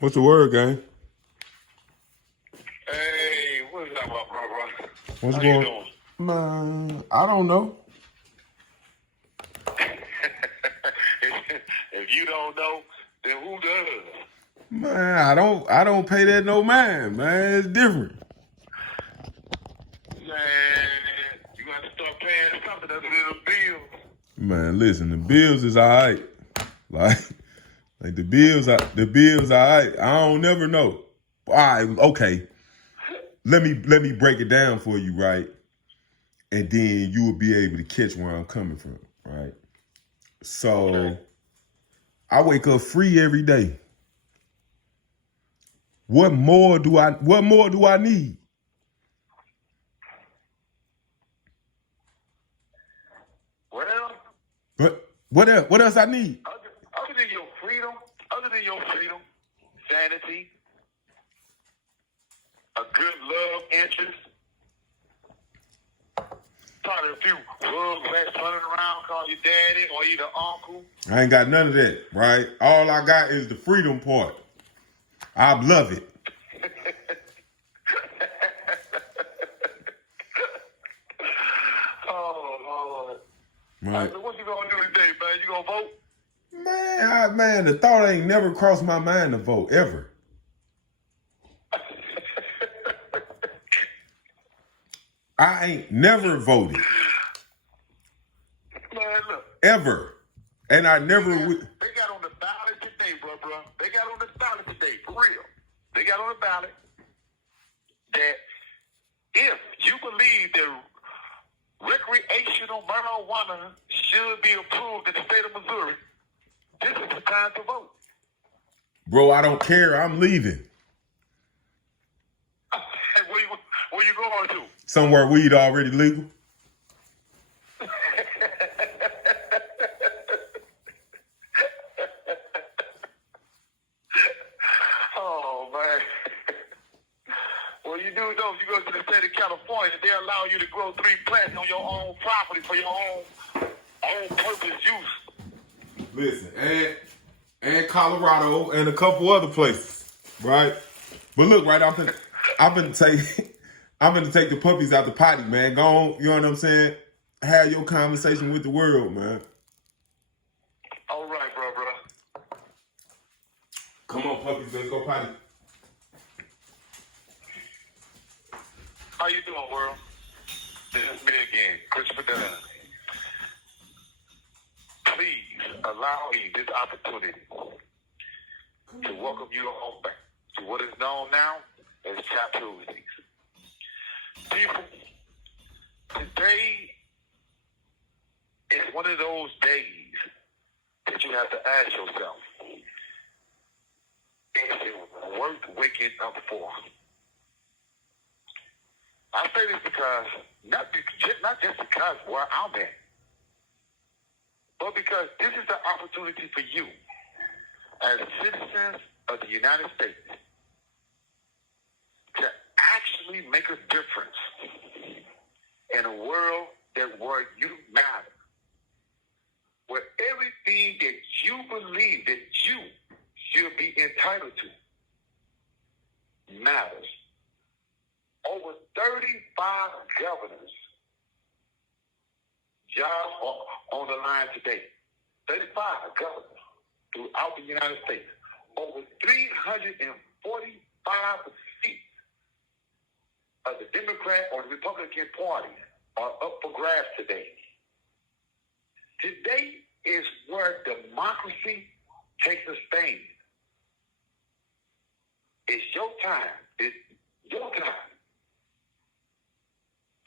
What's the word, gang? Hey, what's up, my brother? What's How you going? doing? Man, I don't know. If you don't know, then who does? Man, I don't pay that no mind, man. It's different. Man, you got to start paying something other than the bills. Man, listen, the bills is alright. Like, like the bills alright. I don't never know. All right, okay. Let me break it down for you, right? And then you will be able to catch where I'm coming from, right? Okay. So I wake up free every day. What more do I need? Well, What else I need? other than your freedom, sanity, a good love interest, probably a few rugs rats running around, call you daddy or either uncle. I ain't got none of that, right? All I got is the freedom part. I love it. Oh, Lord. Right. So what you gonna do today, man? You gonna vote? Man, the thought ain't never crossed my mind to vote, ever. I ain't never voted, Man, look. ever. And I never would. They got on the ballot today, bro. They got on the ballot today, for real. They got on the ballot that if you believe that recreational marijuana should be approved in the state of Missouri, this is the time to vote. Bro, I don't care. I'm leaving. Hey, where you going to? Somewhere weed already legal. Oh, man. What you do though, you go to the state of California, they allow you to grow 3 plants on your own property for your own purpose use. Listen, and Colorado and a couple other places, right? But look, right, I'm gonna take the puppies out the potty, man. Go on, you know what I'm saying? Have your conversation with the world, man. All right, bro. Come on, puppies, let's go potty. How you doing, world? This is me again, Christopher Dunn. Please allow me this opportunity to welcome you all back to what is known now as Chat Tuesdays. People, today is one of those days that you have to ask yourself, is it worth waking up for? I say this because, not just because where I'm at, but because this is the opportunity for you, as citizens of the United States, to actually make a difference in a world where you matter, where everything that you believe that you should be entitled to matters. Over 35 governors' jobs on the line today. 35 governors throughout the United States. Over 345 seats of the Democrat or the Republican Party are up for grabs today. Today is where democracy takes a stand. It's your time. It's your time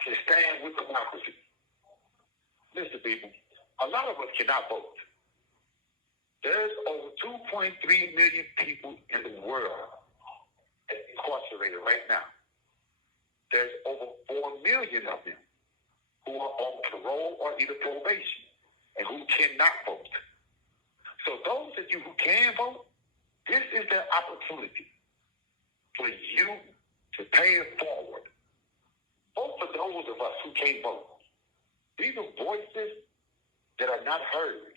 to stand with democracy. Listen, people, a lot of us cannot vote. There's over 2.3 million people in the world incarcerated right now. There's over 4 million of them who are on parole or either probation and who cannot vote. So those of you who can vote, this is the opportunity for you to pay it forward. Vote for those of us who can't vote. These are voices that are not heard.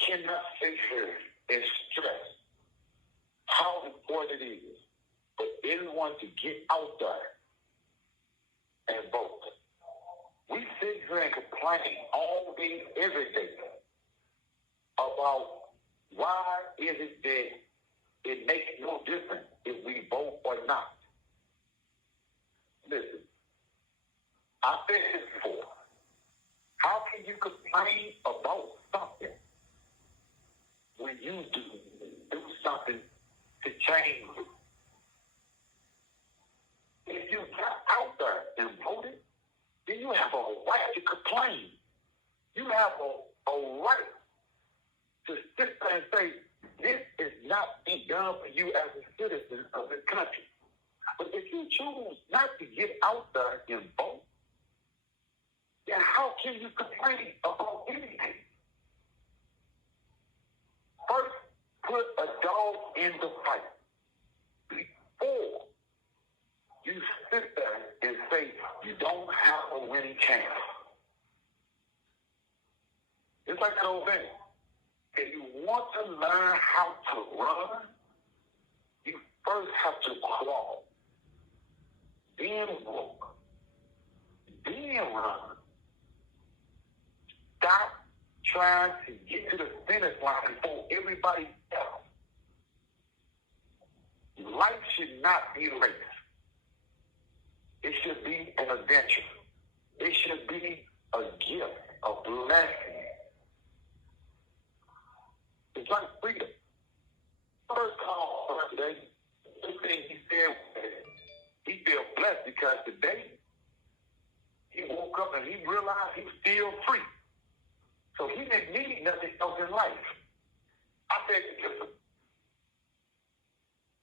cannot sit here and stress how important it is for everyone to get out there and vote. We sit here and complain all day, every day about why is it that it makes no difference if we vote or not. Listen, I've said this before. How can you complain about something when you do something to change it? If you got out there and voted, then you have a right to complain. You have a right to sit there and say, this is not being done for you as a citizen of the country. But if you choose not to get out there and vote, then how can you complain about anything? First, put a dog in the fight before you sit there and say you don't have a winning chance. It's like that old thing. If you want to learn how to run, you first have to crawl, then walk, then run. Stop trying to get to the finish line before everybody else. Life should not be a race. It should be an adventure. It should be a gift, a blessing. It's like freedom. First call for today, the thing he said was he felt blessed because today he woke up and he realized he was still free. So he didn't need nothing else in life. I beg to differ.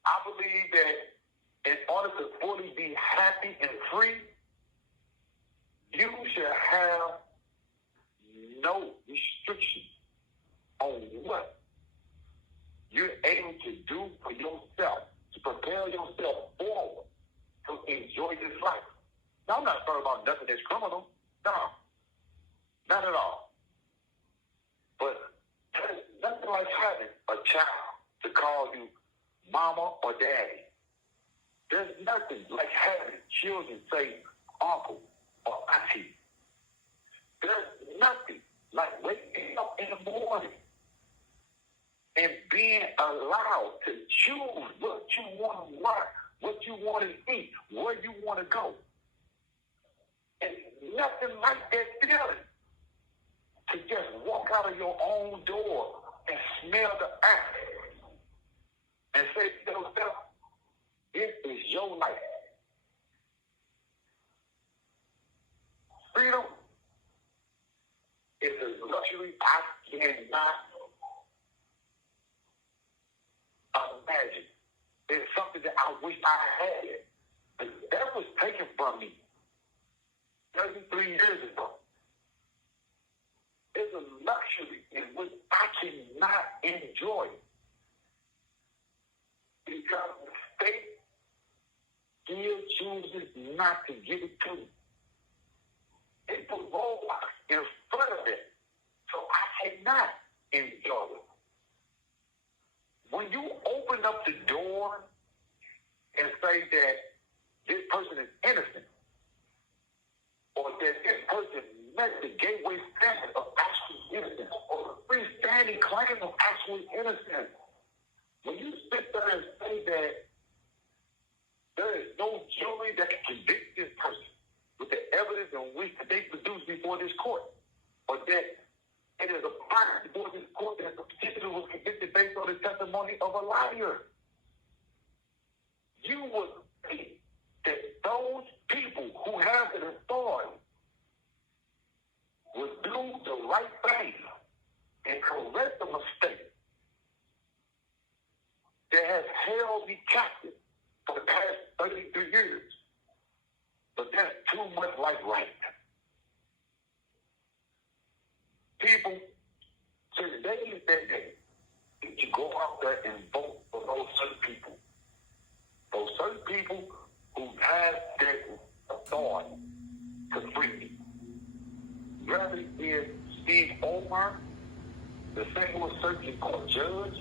I believe that in order to fully be happy and free, you should have no restriction on what you're able to do for yourself, to prepare yourself forward to enjoy this life. Now, I'm not talking about nothing that's criminal. No, not at all. But there's nothing like having a child to call you mama or daddy. There's nothing like having children say uncle or auntie. There's nothing like waking up in the morning and being allowed to choose what you want to watch, what you want to eat, where you want to go. And nothing like that feeling. To just walk out of your own door and smell the air and say to yourself, this is your life. Freedom is a luxury I cannot imagine. It's something that I wish I had. But that was taken from me 33 years ago. It's a luxury in which I cannot enjoy because the state still chooses not to give it to me. It puts roadblocks in front of it, so I cannot enjoy it. When you open up the door and say that this person is innocent, or that this person met the gateway standard of actual innocence, or the freestanding claim of actual innocence, when you sit there and say that there is no jury that can convict this person with the evidence in which they produced before this court, or that it is a part before this court that the petitioner was convicted based on the testimony of a liar, you would think that those people who have the authority would do the right thing and correct the mistake that has held me captive for the past 33 years. But that's too much like right. People, today is that day that you go out there and vote for those certain people. Those certain people who have that authority to free me. Whether it is Steve Omar the single circuit court judge,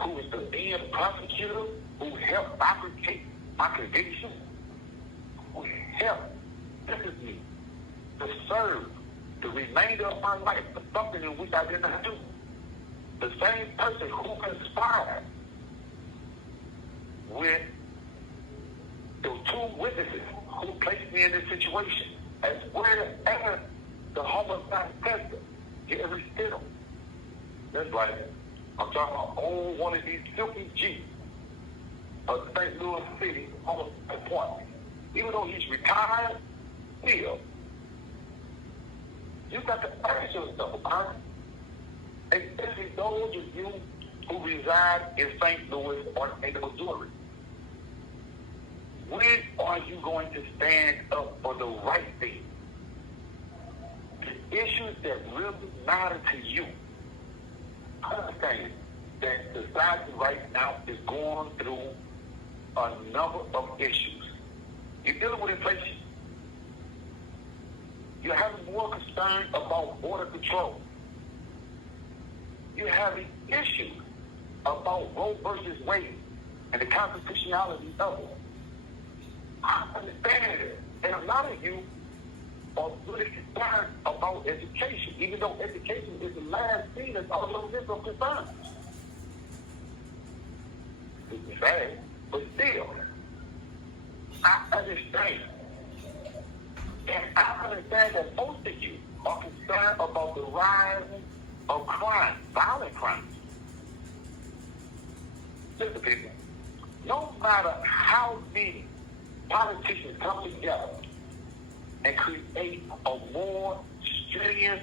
who is the then prosecutor, who helped fabricate my conviction, who helped me to serve the remainder of my life for something in which I did not do. The same person who conspired with the two witnesses who placed me in this situation, as well as the homicide tester, Gary Stidham. That's right. I'm talking about own one of these silky G's of St. Louis City homicide department. Even though he's retired, still, you got to ask yourself, especially those of you who reside in St. Louis or in the Missouri. When are you going to stand up for the right thing? The issues that really matter to you. Understand that society right now is going through a number of issues. You're dealing with inflation. You're having more concern about border control. You're having issues about Roe versus Wade and the constitutionality of it. I understand it. And a lot of you are really concerned about education, even though education is the last thing that's all your list of concerns. It's sad, but still, I understand. And I understand that most of you are concerned about the rise of crime, violent crimes. Listen, people, no matter how many politicians come together and create a more stringent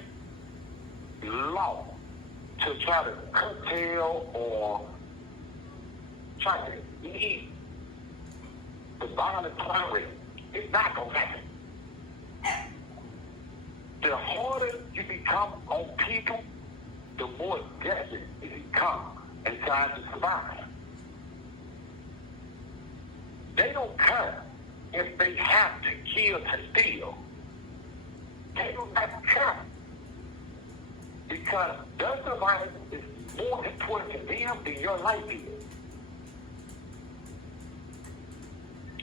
law to try to curtail or try to lead the violent crime rate, it's not going to happen. The harder you become on people, the more desperate you become in trying to survive. They don't care if they have to kill to steal. They don't have to care. Because their survival is more important to them than your life is.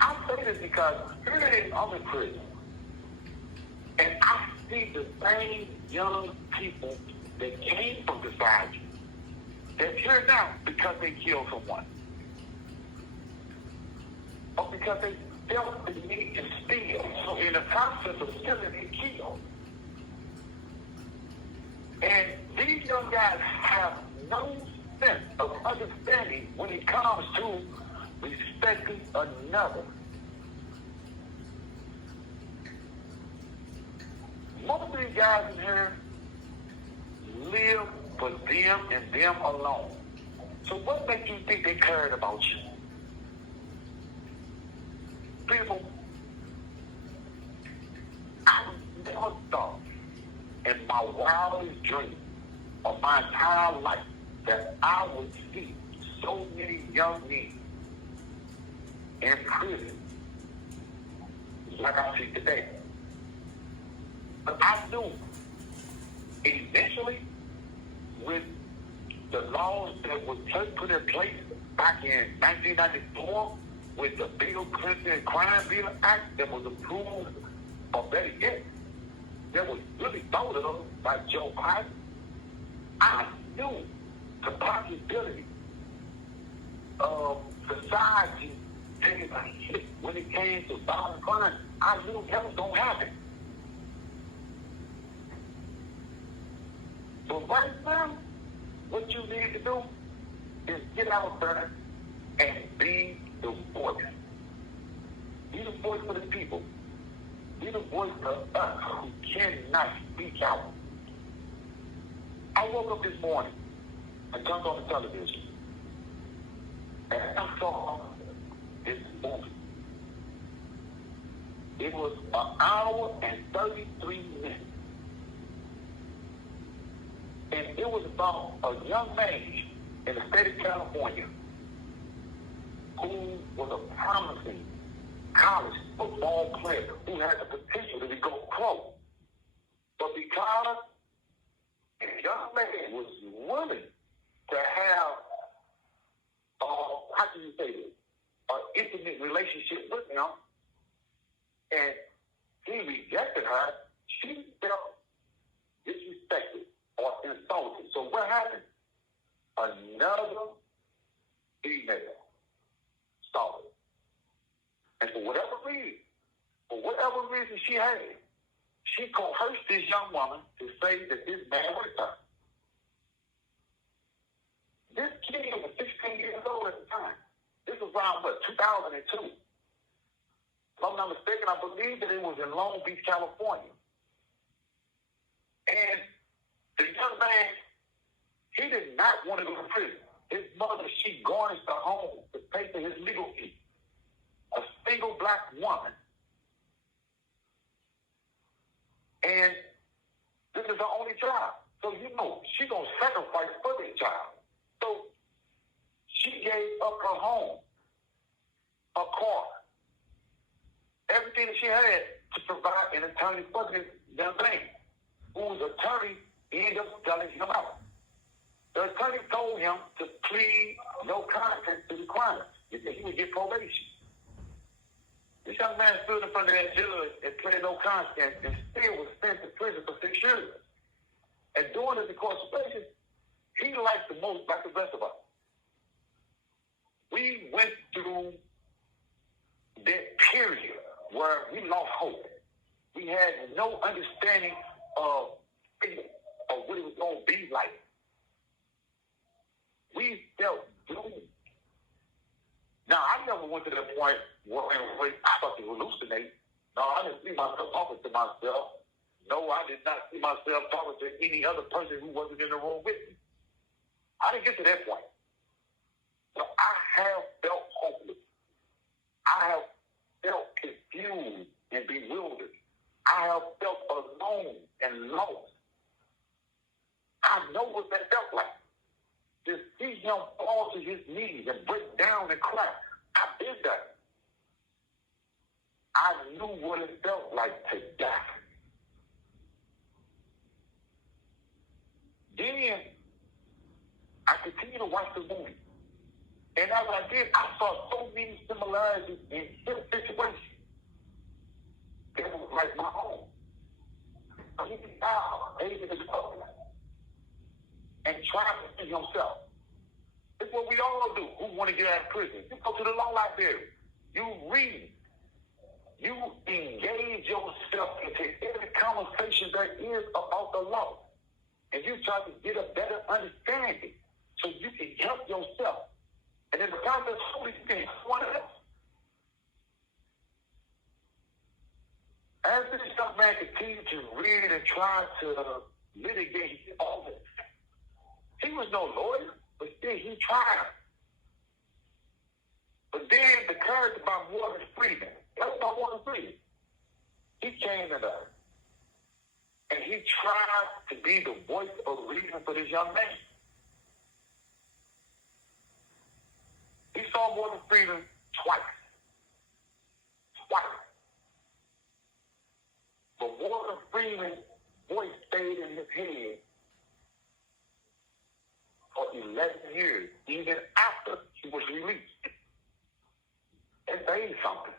I say this because here it is, I'm in prison. And I see the same young people that came from society that's here now because they killed someone. Or because they felt the need to steal. So in the process of stealing, they killed. And these young guys have no sense of understanding when it comes to respecting another. Most of these guys in here live for them and them alone. So what makes you think they cared about you? People, I never thought in my wildest dream of my entire life that I would see so many young men in prison like I see today. But I knew eventually with the laws that were put in place back in 1994 with the Bill Clinton Crime Bill Act that was approved, or better yet, that was really thought of by Joe Biden, I knew the possibility of society taking a hit when it came to violent crime. I knew that was going to happen. But right now, what you need to do is get out there and be the voice. Be the voice for the people. Be the voice of us who cannot speak out. I woke up this morning and turned on the television. And I saw this movie. It was 1 hour and 33 minutes. And it was about a young man in the state of California who was a promising college football player who had the potential to go pro. But because And the young man was willing to have, how can you say this, an intimate relationship with him, and he rejected her. She felt disrespected or insulted. So what happened? Another female saw it. And for whatever reason she had, she coerced this young woman to say that this man was her. This kid was 16 years old at the time. This was around, 2002. If I'm not mistaken, I believe that it was in Long Beach, California. And the young man, he did not want to go to prison. His mother, she garnished the home to pay for his legal fees. A single black woman. And this is her only child. So, she going to sacrifice for this child. So, she gave up her home, her car, everything that she had to provide an attorney for this young man, whose attorney ended up selling him out. The attorney told him to plead no contest to the crime because he would get probation. This young man stood in front of that judge and pled no contest and still was sent to prison for 6 years. And during his incarceration, he liked the most like the rest of us. We went through that period where we lost hope. We had no understanding of what it was going to be like. We felt doomed. Now, I never went to that point where I thought to hallucinate. No, I didn't see myself talking to myself. No, I did not see myself talking to any other person who wasn't in the room with me. I didn't get to that point. But I have felt hopeless. I have felt confused and bewildered. I have felt alone and lost. I know what that felt like. To see him fall to his knees and break down and cry. I did that. I knew what it felt like to die. Then I continued to watch the movie. And as I did, I saw so many similarities in his situation. It was like my own. He died, his own, and tried to see himself. It's what we all do who want to get out of prison. You go to the law library. You read. You engage yourself into every conversation there is about the law. And you try to get a better understanding so you can help yourself. And in the process, you can help one else. As this young man continued to read and try to litigate all this, he was no lawyer, but still he tried. But then the courage by Morgan Freeman, that's about Morgan Freeman. He came in there. And he tried to be the voice of reason for this young man. He saw Morgan Freeman twice. But Morgan Freeman's voice stayed in his head for 11 years, even after he was released. It made something.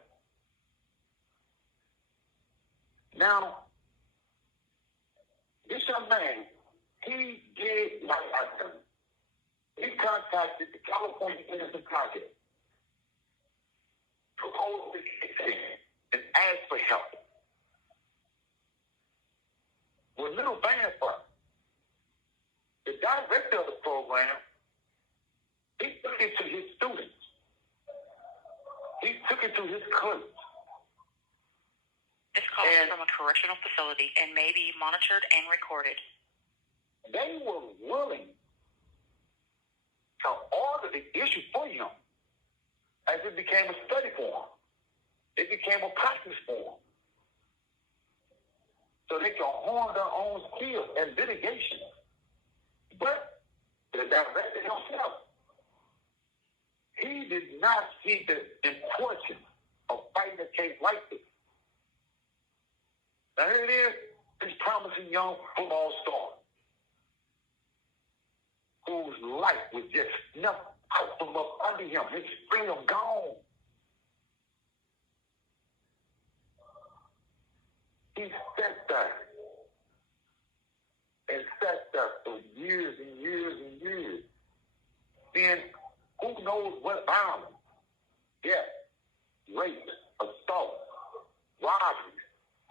Now, this young man, he did like I done. He contacted the California Innocent Project, proposed to him, and asked for help. With little band for the director of the program, he took it to his students. He took it to his cousins. This call is from a correctional facility and may be monitored and recorded. They were willing to order the issue for him as it became a study for him. It became a practice for him. So they can hone their own skills and litigation. But the director himself, he did not see the importance of fighting a case like this. Now here it is, this promising young football star. life was just snuffed out from up under him. His freedom gone. He sat there and sat there for years and years and years. Then who knows what bound him? Death, rape, assault, robberies,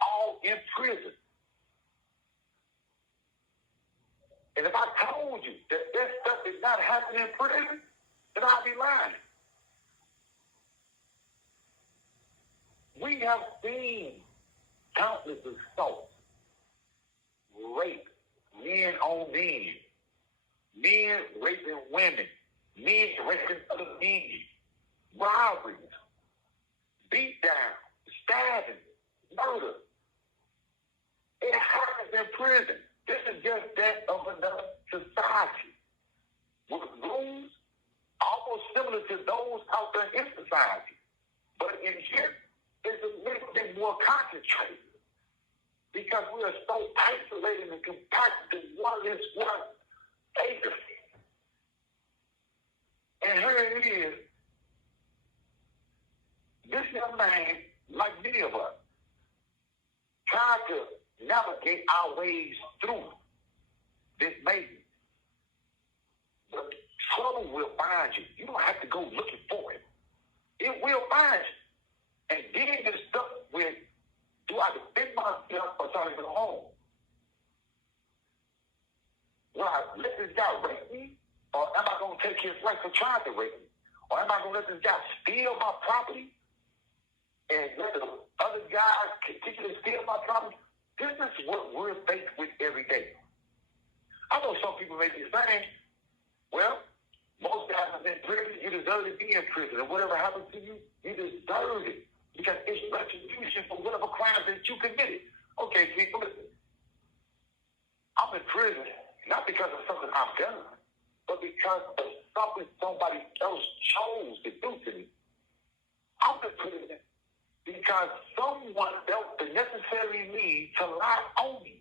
all in prison. And if I told you that stuff is not happening in prison, then I'd be lying. We have seen countless assaults, rape, men on men raping women, men raping other men, robberies, beat down, stabbing, murder. It happens in prison. This is just that of another society with rules almost similar to those out there in society. But in here, it's a little bit more concentrated because we are so isolated and compacted to one acre. And here it is. This young man, like many of us, tried to navigate our ways through this maze. But trouble will find you. You don't have to go looking for it. It will find you. And then you're stuck with, do I defend myself or try to go home? Will I let this guy rape me? Or am I going to take his life for trying to rape me? Or am I going to let this guy steal my property? And let the other guys continue to steal my property? This is what we're faced with every day. I know some people may be saying, well, most guys are in prison, you deserve to be in prison. And whatever happens to you, you deserve it. Because it's retribution for whatever crimes that you committed. Okay, people, listen. I'm in prison, not because of something I've done, but because of something somebody else chose to do to me. I'm in prison because someone felt the necessary need to lie on me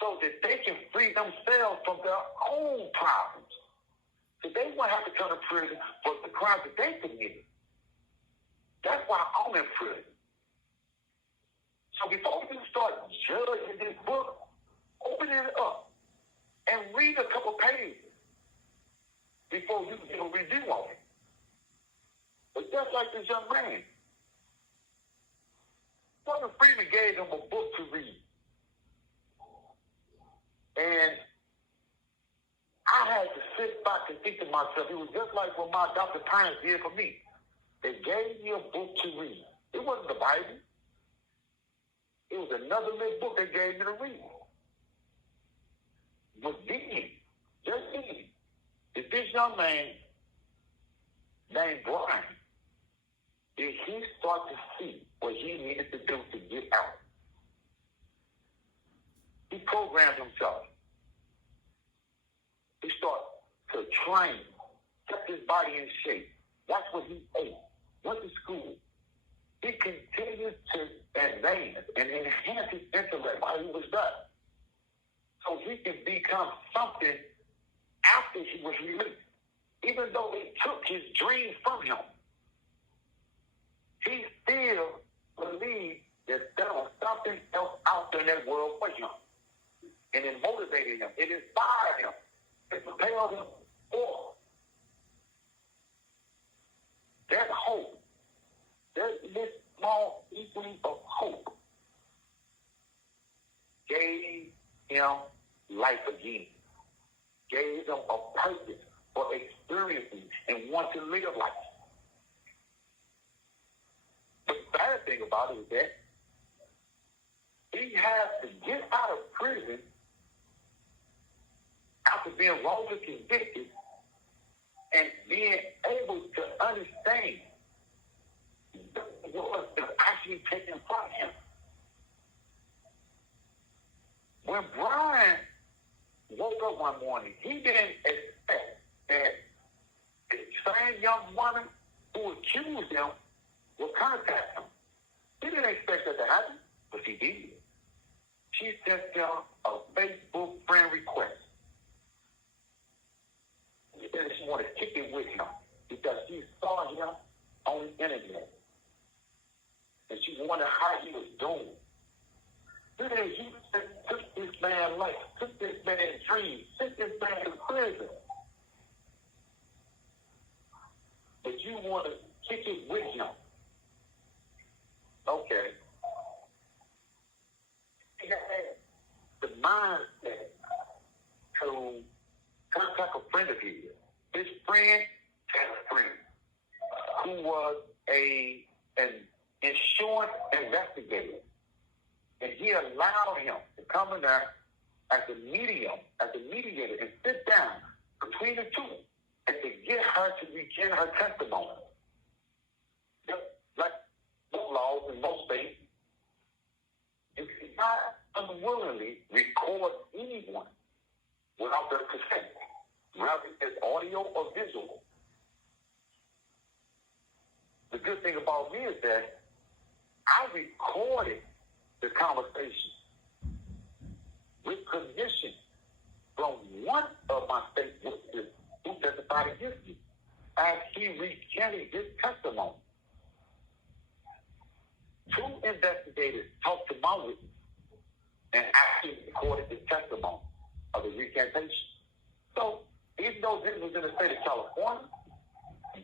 so that they can free themselves from their own problems. So they won't have to come to prison for the crimes that they committed. That's why I'm in prison. So before we start judging this book, open it up and read a couple pages before you give a review on it. But just like this young man, Brother Freeman gave him a book to read. And I had to sit back and think to myself, it was just like what my Dr. Pines did for me. They gave me a book to read. It wasn't the Bible. It was another little book they gave me to read. But then, just then, this young man named Brian, did he start to see what he needed to do to get out? He programmed himself. He started to train, kept his body in shape. That's what he ate. Went to school. He continued to advance and enhance his intellect while he was there. So he could become something after he was released. Even though they took his dreams from him, he still believed that there was something else out there in that world for him. And it motivated him. It inspired him. It propelled him forward. That hope, this small inkling of hope, gave him life again. Gave him a purpose for experiencing and wanting to live life. But the bad thing about it is that he has to get out of prison after being wrongly convicted and being able to understand what was actually taking from him. When Brian woke up one morning, he didn't expect that the same young woman who accused him would contact him. He didn't expect that to happen, but she did. She sent him a Facebook friend request. kick it with him because she saw him on the internet. And she wondered how he was doing. Today, he took this man's life, took this man's dreams, took this man to prison. But you want to kick it with him. Okay. He had the mindset to contact a friend of his. His friend had a friend who was an insurance investigator. And he allowed him to come in there as a mediator, and sit down between the two and to get her to begin her testimony. Just like most laws in most states, you cannot unwillingly record anyone without their consent, whether it's audio or visual. The good thing about me is that I recorded the conversation with permission from one of my state witnesses who testified against me as he recanted his testimony. Two investigators talked to my witness and actually recorded the testimony of the recantation. So, even though this was in the state of California,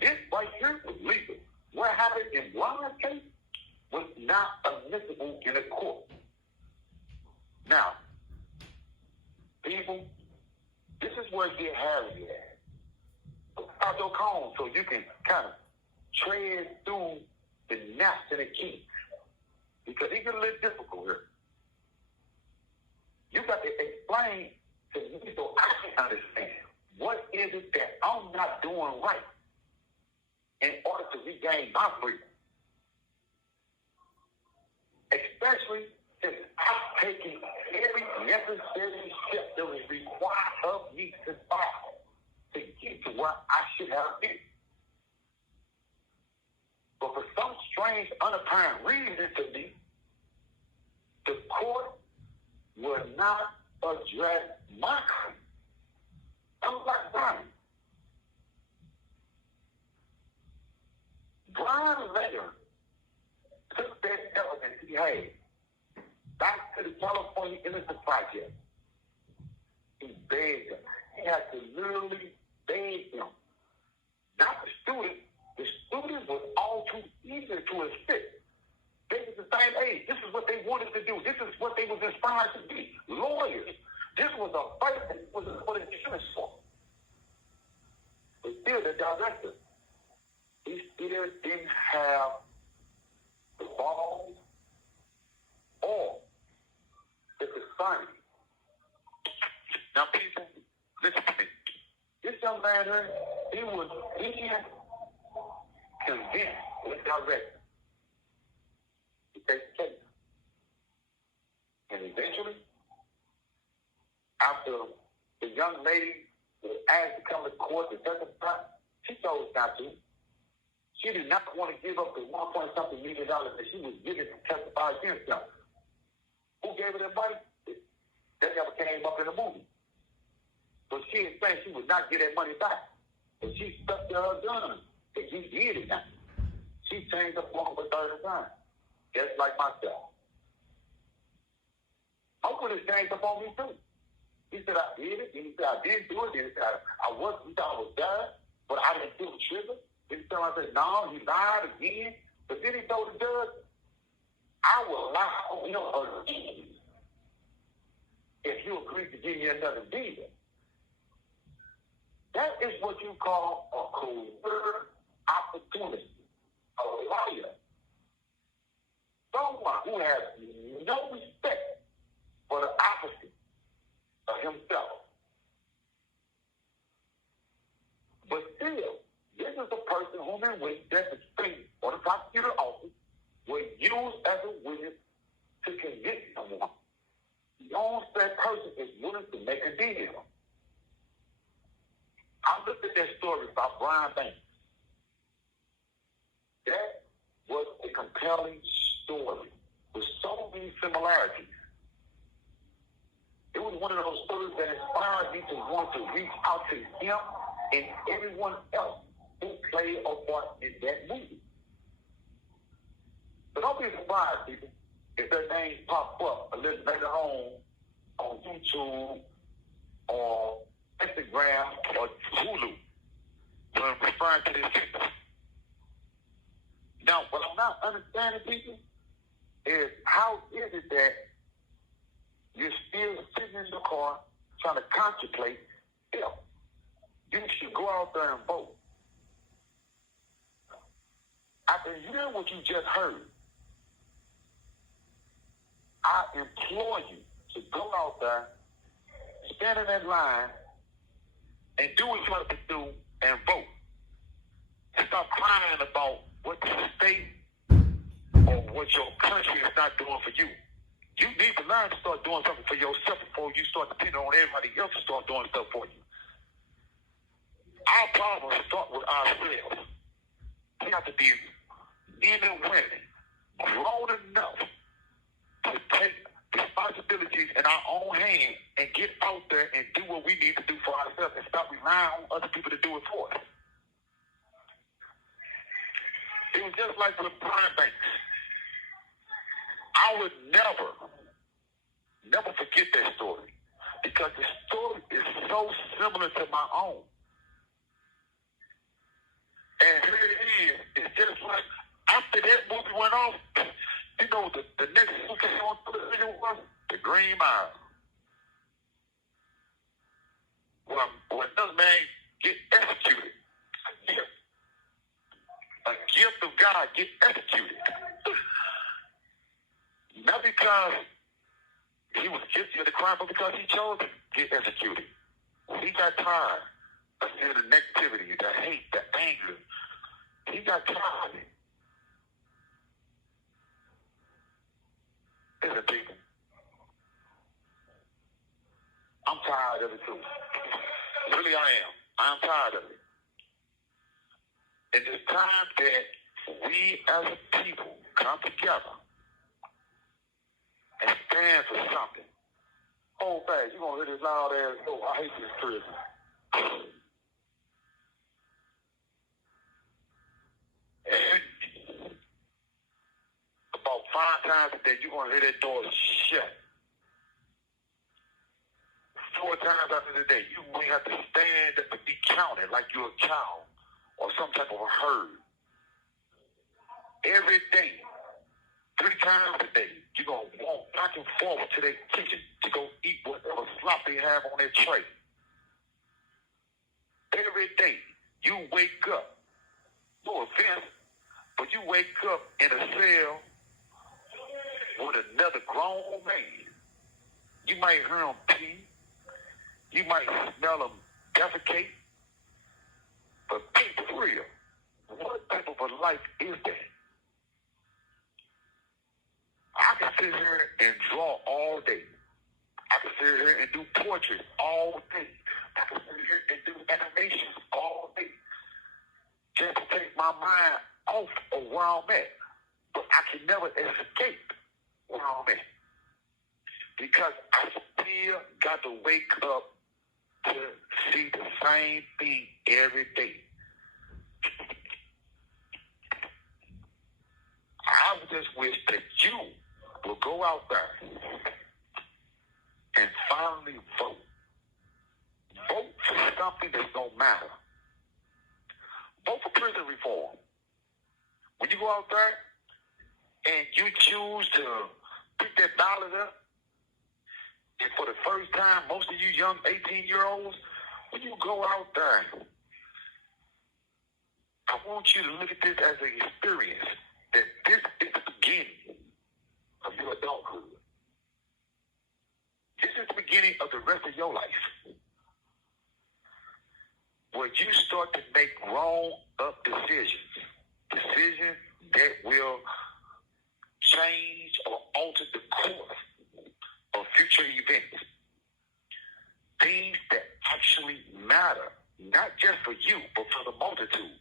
this right here was legal. What happened in Brian's case was not admissible in a court. Now, people, this is where it gets hairy at. Out your cone so you can kind of tread through the gnats and the kinks. Because it gets a little difficult here. You got to explain to me so I can understand what is it that I'm not doing right in order to regain my freedom. Especially since I've taken every necessary step that was required of me to follow to get to where I should have been. But for some strange, unapparent reason to me, the court will not address my claim. I'm like Brian. Brian later took that evidence he had back to the California Innocence Project. He begged him. He had to literally beg him. Not the student. The student was all too eager to assist. They was the same age. This is what they wanted to do. This is what they was inspired to be. Lawyers. This was a fight that was for the insurance for. But still, the director, he still didn't have the balls or the discernment. Now, people, listen to me. This young man here, he was convinced with the director to take the case. And eventually, after the young lady was asked to come to court to testify, she chose not to. She did not want to give up the $1.something million that she was given to testify against them. Who gave her that money? That never came up in the movie. But she is saying she would not get that money back. But she stuck to her guns. And she did it now. She changed her phone for 30 times. Just like myself. I would have changed up on me too. He said I did it. Then he said I didn't do it. Then he said I wasn't. He thought I was dead, but I didn't pull the trigger. Then he said no, he lied again. But then he told the judge, I will lie on him again if you agree to give me another deal. That is what you call a covert opportunity, a liar. Someone who has no respect for the opposite of himself. But still, this is a person whom in which that the state or the prosecutor office will use as a witness to convict someone. The only that person is willing to make a deal. I looked at that story about Brian Banks. That was a compelling story with so many similarities. It was one of those stories that inspired me to want to reach out to him and everyone else who played a part in that movie. So don't be surprised, people, if their names pop up a little later on YouTube or Instagram or Hulu when I'm referring to this people. Now, what I'm not understanding, people, is how is it that you're still sitting in the car trying to contemplate if you should go out there and vote? After hearing what you just heard, I implore you to go out there, stand in that line, and do what you have to do and vote. Stop crying about what the state or what your country is not doing for you. You need to learn to start doing something for yourself before you start depending on everybody else to start doing stuff for you. Our problems start with ourselves. We have to be men and women grown enough to take responsibilities in our own hands and get out there and do what we need to do for ourselves and stop relying on other people to do it for us. It was just like with Brian Banks. I would never forget that story because the story is so similar to my own. And here it is. It's just like after that movie went off, you know, the next movie on television was The Green Mile. When another man get executed, a gift of God get executed. Not because he was guilty of the crime, but because he chose to get executed. He got tired of seeing the negativity, the hate, the anger. He got tired of it. Listen, people, I'm tired of it too. Really, I am. I'm tired of it. And it's time that we as a people come together and stand for something. Hold fast, you're going to hear this loud ass, oh, I hate this prison. And about 5 times a day, you're going to hear that door shut. 4 times after the day, you may have to stand up and be counted like you're a cow or some type of a herd. Every day, 3 times a day, you're going to walk back and forward to their kitchen to go eat whatever slop they have on their tray. Every day, you wake up, no offense, but you wake up in a cell with another grown man. You might hear him pee. You might smell him defecate. But be for real, what type of a life is that? I can sit here and draw all day. I can sit here and do portraits all day. I can sit here and do animations all day. Just to take my mind off of where I'm at. But I can never escape where I'm at. Because I still got to wake up to see the same thing every day. I just wish that you will go out there and finally vote. Vote for something that's going to matter. Vote for prison reform. When you go out there and you choose to pick that ballot up, and for the first time, most of you young 18-year-olds, when you go out there, I want you to look at this as an experience, that this is the beginning of your adulthood. This is the beginning of the rest of your life, where you start to make grown-up decisions that will change or alter the course of future events. Things that actually matter, not just for you, but for the multitude.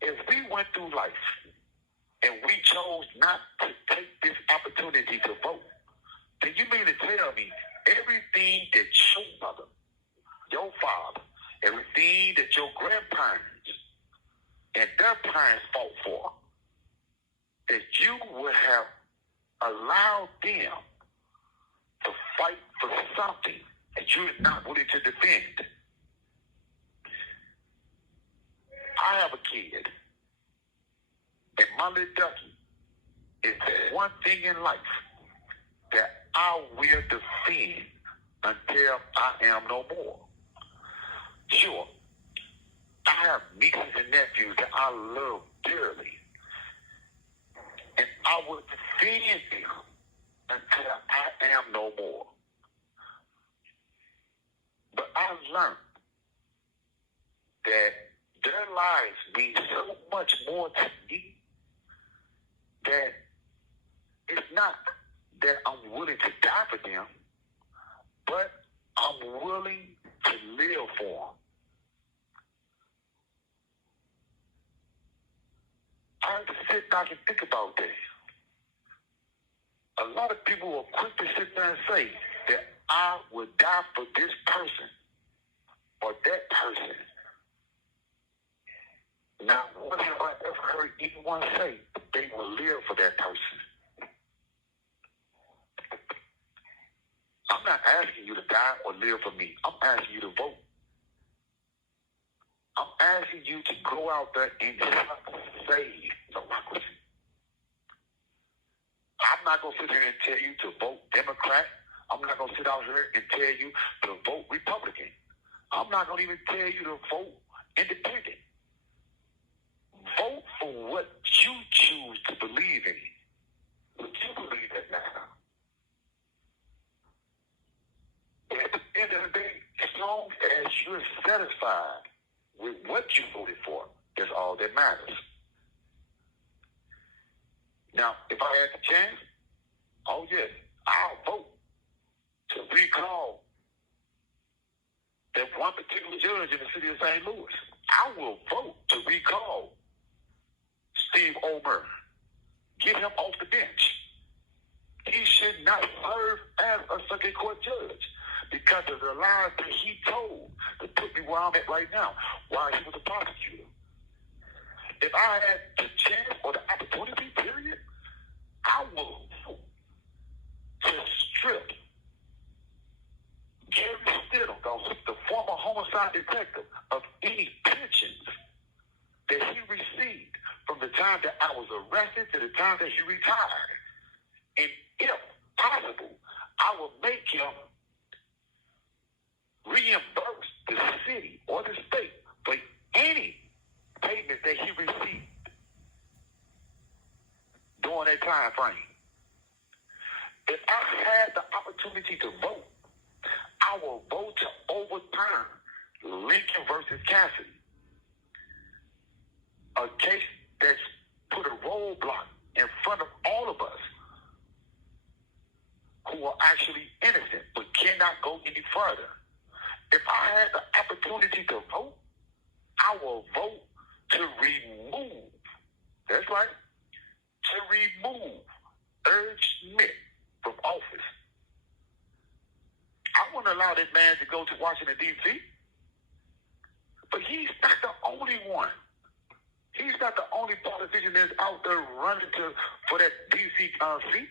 If we went through life and we chose not to take this opportunity to vote, then you mean to tell me everything that your mother, your father, everything that your grandparents and their parents fought for, that you would have allowed them to fight for something that you're not willing to defend. I have a kid, and my little ducky is the one thing in life that I will defend until I am no more. Sure, I have nieces and nephews that I love dearly, and I will defend them until I am no more. But I learned that their lives mean so much more to me that it's not that I'm willing to die for them, but I'm willing to live for them. I have to sit back and think about that. A lot of people are quick to sit there and say that I would die for this person or that person. Now, when have I ever heard anyone say they will live for that person? I'm not asking you to die or live for me. I'm asking you to vote. I'm asking you to go out there and save democracy. I'm not going to sit here and tell you to vote Democrat. I'm not going to sit out here and tell you to vote Republican. I'm not going to even tell you to vote Independent. Vote for what you choose to believe in. What you believe in now. At the end of the day, as long as you're satisfied with what you voted for, that's all that matters. Now, if I had the chance, oh yes, I'll vote to recall that one particular judge in the city of St. Louis. I will vote to recall Steve Omer. Get him off the bench. He should not serve as a circuit court judge because of the lies that he told to put me where I'm at right now while he was a prosecutor. If I had the chance or the opportunity, period, I will vote to strip Gary Stidham, the former homicide detective, of any pensions that he received from the time that I was arrested to the time that he retired. And if possible, I will make him reimburse the city or the state for any payment that he received during that time frame. If I had the opportunity to vote, I will vote to overturn Lincoln versus Cassidy, a case that's put a roadblock in front of all of us who are actually innocent but cannot go any further. If I had the opportunity to vote, I will vote to remove, that's right, to remove Erg Schmidt from office. I wouldn't allow that man to go to Washington, D.C., but he's not the only one. He's not the only politician that's out there running for that D.C. seat.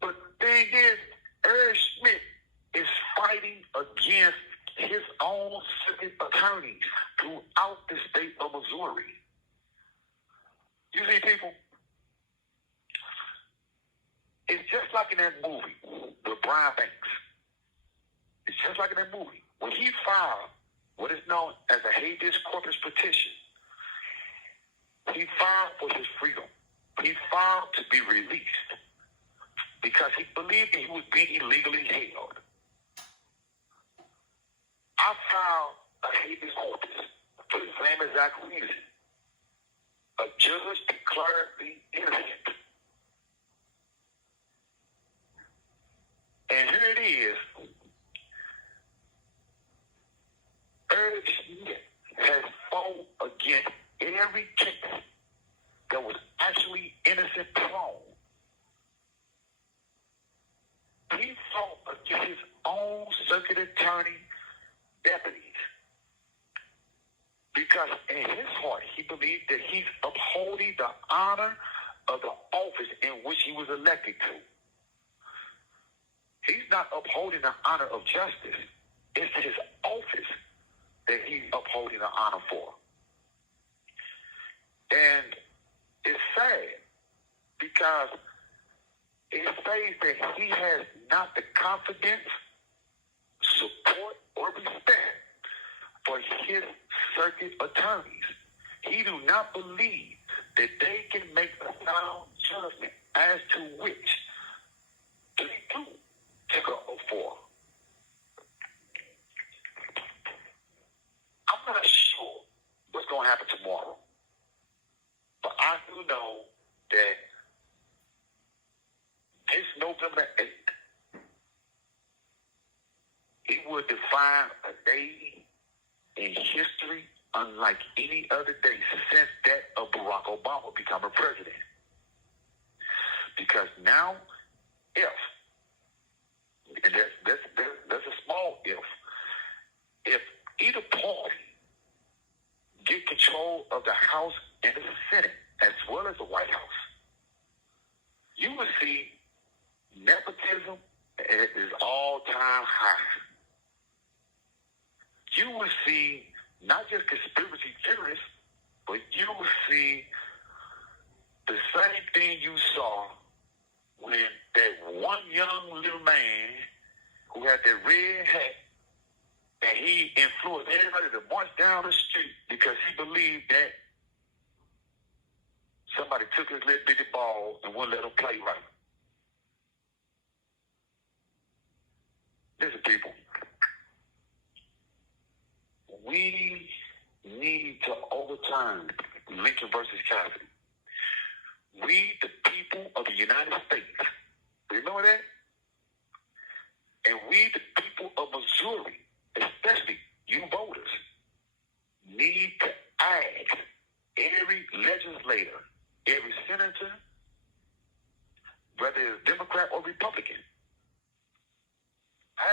But the thing is, Erg Schmidt is fighting against his own circuit attorneys throughout the state of Missouri. You see, people, it's just like in that movie with Brian Banks. It's just like in that movie. When he filed what is known as a habeas corpus petition, he filed for his freedom. He filed to be released because he believed that he was being illegally held. I filed a habeas corpus for the same exact reason. A judge declared me innocent. And here it is. Erg Schmidt has fought against every case that was actually innocent prone. He fought against his own circuit attorney deputies. Because in his heart, he believed that he's upholding the honor of the office in which he was elected to. He's not upholding the honor of justice. It's his office that he's upholding the honor for. And it's sad because it says that he has not the confidence, support, or respect for his circuit attorneys. He do not believe that they can make a sound judgment as to which they do to go for. I'm not sure what's going to happen tomorrow, but I do know that this November 8th, it will define a day in history unlike any other day since that of Barack Obama becoming president. Because now, and that's a small if either party get control of the House and the Senate, as well as the White House, you will see nepotism at its all-time high. You will see not just conspiracy theorists, but you will see the same thing you saw when that one young little man who had that red hat, and he influenced everybody to march down the street because he believed that somebody took his little bitty ball and wouldn't let him play right. Listen, people, we need to overturn Lincoln versus Cassidy. We, the people of the United States, remember that? And we, the people of Missouri, especially you voters, need to ask every legislator, every senator, whether it's Democrat or Republican,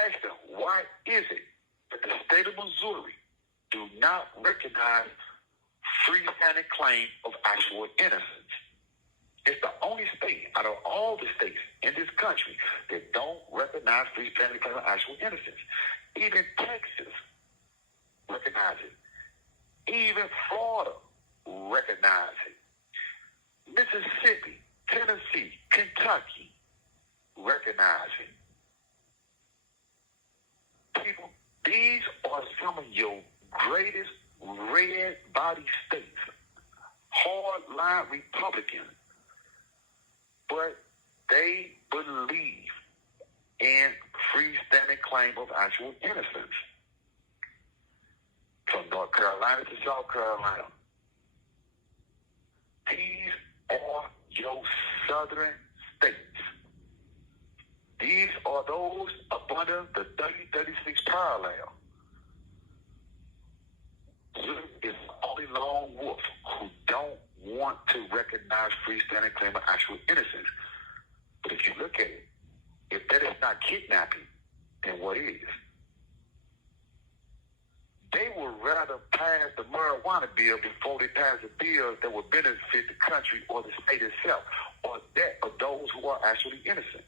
ask them, why is it that the state of Missouri do not recognize freestanding claim of actual innocence? It's the only state out of all the states in this country that don't recognize freestanding claim of actual innocence. Even Texas recognizes it. Even Florida recognizes it. Mississippi, Tennessee, Kentucky recognize it. People, these are some of your greatest red body states, hardline Republicans, but they believe in freestanding claim of actual innocence. From North Carolina to South Carolina, these are your southern states. These are those up under the 30-36 parallel. This is the only lone wolf who don't want to recognize freestanding claim of actual innocence. But if you look at it, if that is not kidnapping, then what is? They would rather pass the marijuana bill before they pass a bill that would benefit the country or the state itself, or that of those who are actually innocent.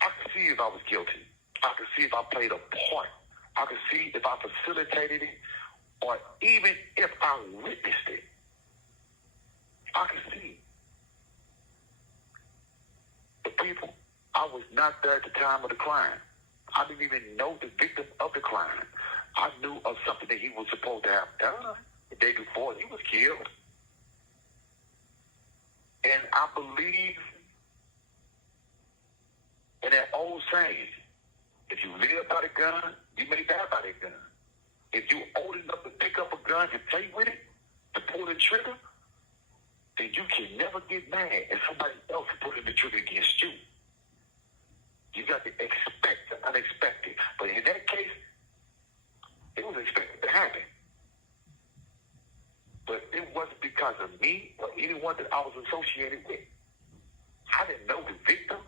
I could see if I was guilty. I could see if I played a part. I could see if I facilitated it, or even if I witnessed it. I could see. But people, I was not there at the time of the crime. I didn't even know the victim of the crime. I knew of something that he was supposed to have done the day before he was killed. And I believe in that old saying, if you live by the gun, you may die by the gun. If you're old enough to pick up a gun and play with it, to pull the trigger, then you can never get mad at somebody else pulling the trigger against you. You got to expect the unexpected. But in that case, it was expected to happen. But it wasn't because of me or anyone that I was associated with. I didn't know the victim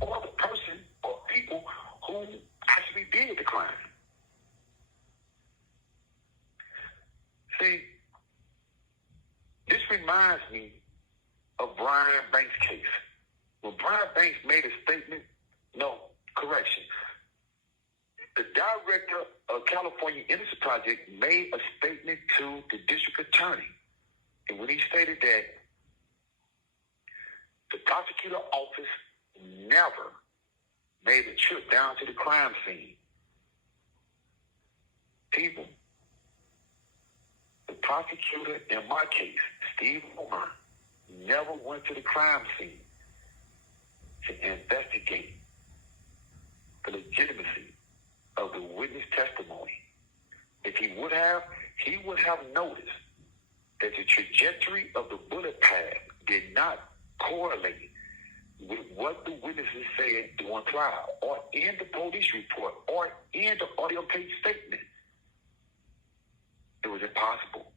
or the person or people reminds me of Brian Banks' case. When Brian Banks made a statement, no, correction. The director of California Innocence Project made a statement to the district attorney. And when he stated that the prosecutor office never made a trip down to the crime scene. People, the prosecutor in my case, Steve Moore, never went to the crime scene to investigate the legitimacy of the witness testimony. If he would have noticed that the trajectory of the bullet path did not correlate with what the witnesses said during trial, or in the police report, or in the audio tape statement. It was impossible.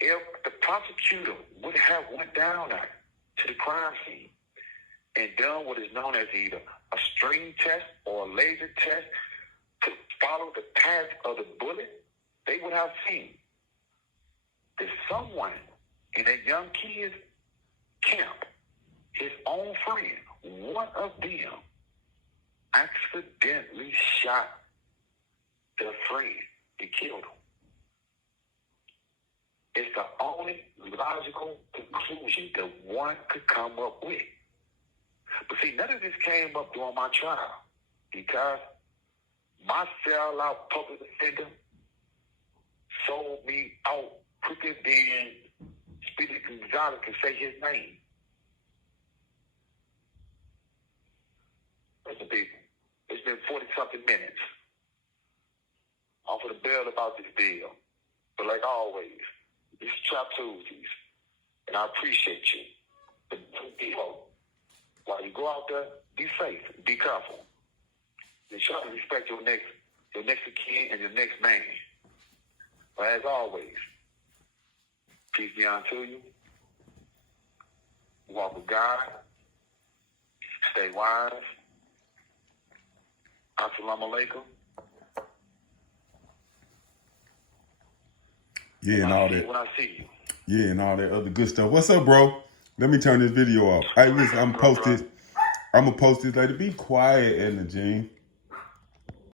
If the prosecutor would have went down there to the crime scene and done what is known as either a string test or a laser test to follow the path of the bullet, they would have seen that someone in a young kid's camp, his own friend, one of them accidentally shot their friend and killed him. It's the only logical conclusion that one could come up with. But see, none of this came up during my trial because my sellout public defender sold me out quicker than Speedy Gonzalez can say his name. Listen, people, it's been 40-something minutes. I'm for the bail about this deal. But like always, it's Trap Tuesdays, and I appreciate you. But while you go out there, be safe, be careful. And try to respect your next of kin and your next man. But as always, peace be unto you. Walk with God. Stay wise. Assalamu alaikum. Yeah, and all that. When I see you. Yeah, and all that other good stuff. What's up, bro? Let me turn this video off. Hey, listen, I'm gonna post this later. Be quiet, Edna Jean.